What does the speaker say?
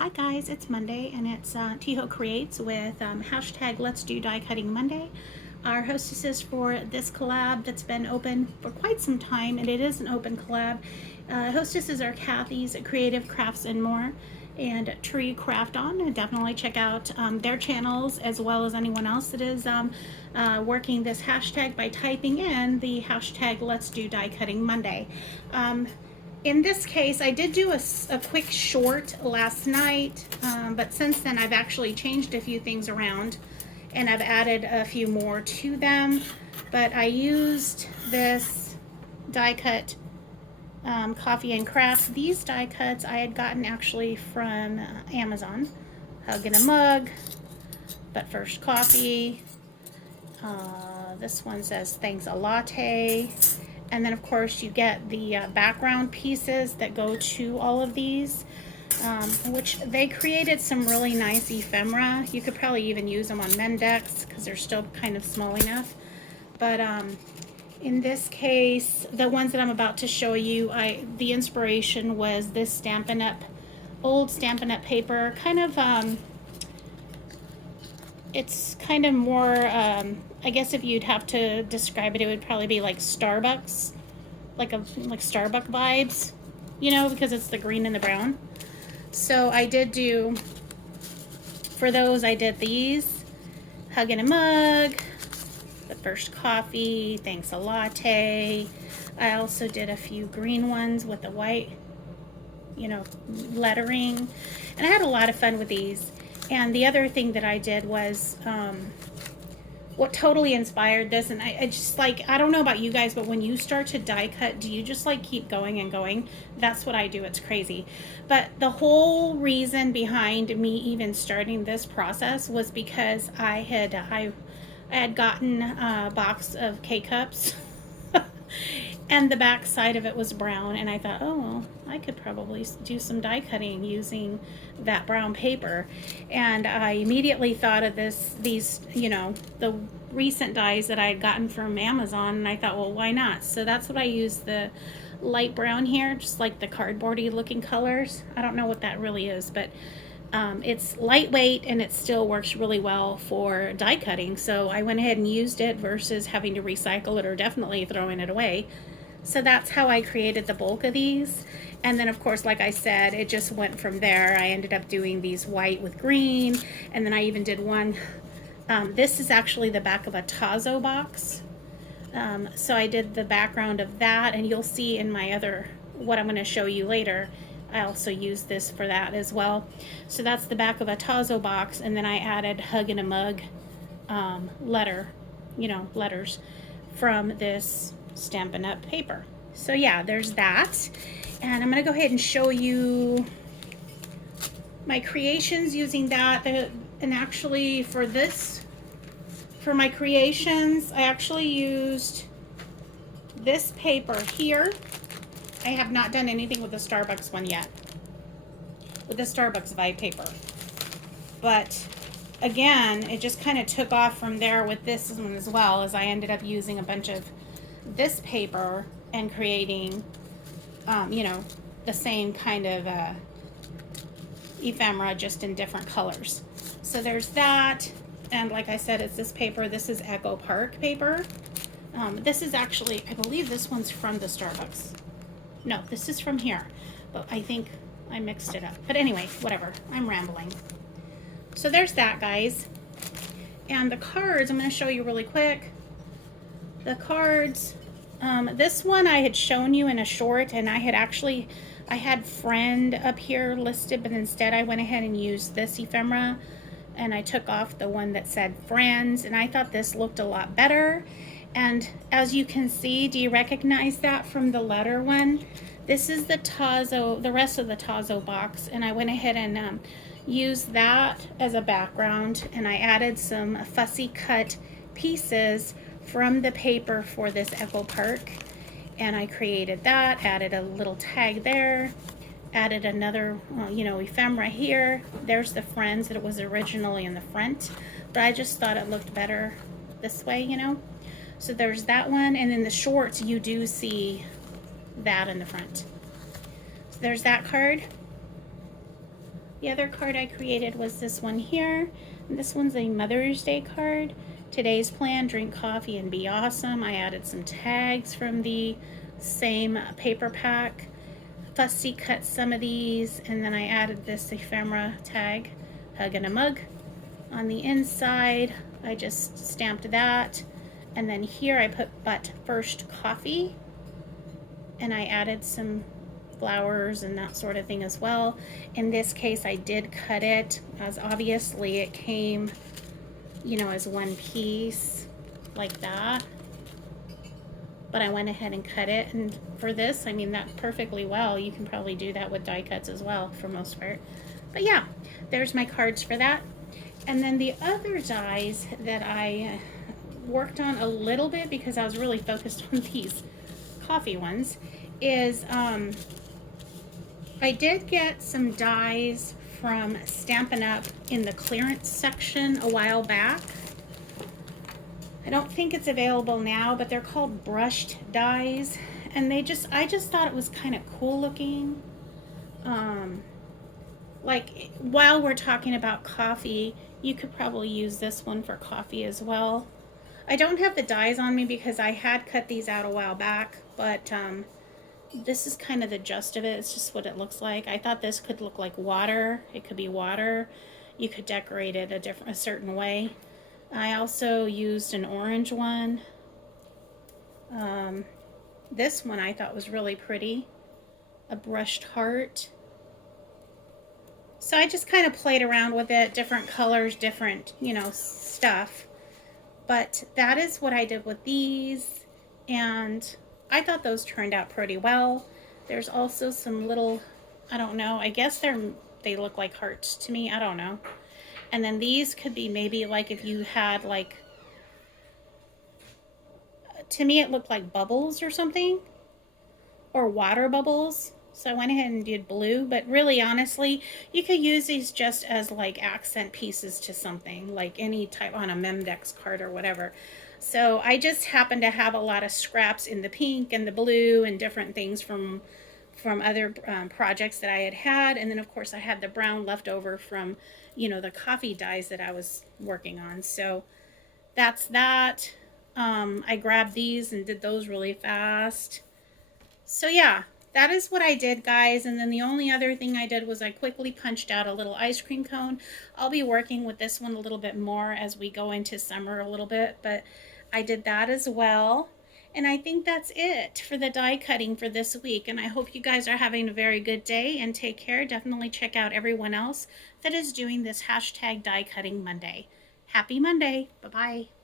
Hi guys, it's Monday and it's Tiho Creates with hashtag Let's Do Die Cutting Monday. Our hostesses for this collab that's been open for quite some time, and it is an open collab. Hostesses are Kathy's Creative Crafts and More and Tree Craft On. And definitely check out their channels as well as anyone else that is working this hashtag by typing in the hashtag Let's Do Die Cutting Monday. In this case, I did do a quick short last night, but since then I've actually changed a few things around and I've added a few more to them. But I used this die cut Coffee and Crafts. These die cuts I had gotten actually from Amazon. Hug in a Mug, But First Coffee. This one says Thanks a Latte. And then of course you get the background pieces that go to all of these, which they created some really nice ephemera. You could probably even use them on Mendex because they're still kind of small enough. But in this case, the ones that I'm about to show you, the inspiration was this Stampin' Up, old Stampin' Up paper. Kind of, it's kind of more, I guess if you'd have to describe it, it would probably be like Starbucks, like Starbucks vibes, you know, because it's the green and the brown. So I did do, for those, I did these, Hug in a Mug, But First Coffee, Thanks a Latte. I also did a few green ones with the white, you know, lettering, and I had a lot of fun with these. And the other thing that I did was, what totally inspired this, and I just like, I don't know about you guys, but when you start to die cut, do you just like keep going and going? That's what I do. It's crazy. But the whole reason behind me even starting this process was because I had gotten a box of K-Cups and the back side of it was brown, and I thought, oh well, I could probably do some die cutting using that brown paper. And I immediately thought of these, you know, the recent dies that I had gotten from Amazon, and I thought, well, why not? So that's what I used, the light brown here, just like the cardboardy looking colors. I don't know what that really is, but it's lightweight and it still works really well for die cutting. So I went ahead and used it versus having to recycle it or definitely throwing it away. So that's how I created the bulk of these. And then of course, like I said, it just went from there. I ended up doing these white with green, and then I even did one. This is actually the back of a Tazo box. So I did the background of that, and you'll see in my other, what I'm going to show you later, I also used this for that as well. So that's the back of a Tazo box, and then I added Hug in a Mug letters from this Stampin' Up paper. So yeah, there's that. And I'm going to go ahead and show you my creations using that. And actually for my creations, I actually used this paper here. I have not done anything with the Starbucks one yet, with the Starbucks vibe paper. But again, it just kind of took off from there with this one as well, as I ended up using a bunch of this paper and creating, you know, the same kind of ephemera, just in different colors. So there's that. And like I said, it's this paper. This is Echo Park paper. This is actually, I believe this one's from the Starbucks. No, this is from here, but I think I mixed it up. But anyway, whatever, I'm rambling. So there's that, guys. And the cards, I'm going to show you really quick. The cards, this one I had shown you in a short, and I had friend up here listed, but instead I went ahead and used this ephemera, and I took off the one that said friends, and I thought this looked a lot better. And as you can see, do you recognize that from the letter one? This is the Tazo, the rest of the Tazo box, and I went ahead and used that as a background, and I added some fussy cut pieces from the paper for this Echo Park, and I created that, added a little tag there, added another, you know, ephemera here. There's the friends that it was originally in the front, but I just thought it looked better this way, you know. So there's that one, and in the shorts you do see that in the front. So there's that card. The other card I created was this one here. And this one's a Mother's Day card. Today's plan, drink coffee and be awesome. I added some tags from the same paper pack. Fussy cut some of these, and then I added this ephemera tag, hug and a mug. On the inside, I just stamped that. And then here I put but first coffee, and I added some flowers and that sort of thing as well. In this case, I did cut it, as obviously it came, you know, as one piece like that. But I went ahead and cut it, and for this, I mean, that perfectly well. You can probably do that with die cuts as well for most part. But yeah, there's my cards for that. And then the other dies that I worked on a little bit because I was really focused on these coffee ones is I did get some dies from Stampin' Up in the clearance section a while back. I don't think it's available now, but they're called brushed dies, and I just thought it was kind of cool looking. Like, while we're talking about coffee, you could probably use this one for coffee as well. I don't have the dies on me because I had cut these out a while back, but this is kind of the gist of it. It's just what it looks like. I thought this could look like water. It could be water. You could decorate it a certain way. I also used an orange one. This one I thought was really pretty. A brushed heart. So I just kind of played around with it, different colors, different, you know, stuff. But that is what I did with these, and I thought those turned out pretty well. There's also some little, I don't know, I guess they look like hearts to me, I don't know. And then these could be maybe like if you had like, to me it looked like bubbles or something, or water bubbles. So I went ahead and did blue, but really honestly, you could use these just as like accent pieces to something, like any type on a Memdex card or whatever. So I just happened to have a lot of scraps in the pink and the blue and different things from other projects that I had. And then of course I had the brown left over from, you know, the coffee dies that I was working on. So that's that. I grabbed these and did those really fast. So yeah, that is what I did, guys. And then the only other thing I did was I quickly punched out a little ice cream cone. I'll be working with this one a little bit more as we go into summer a little bit, but I did that as well. And I think that's it for the die cutting for this week. And I hope you guys are having a very good day, and take care. Definitely check out everyone else that is doing this hashtag die cutting Monday. Happy Monday. Bye-bye.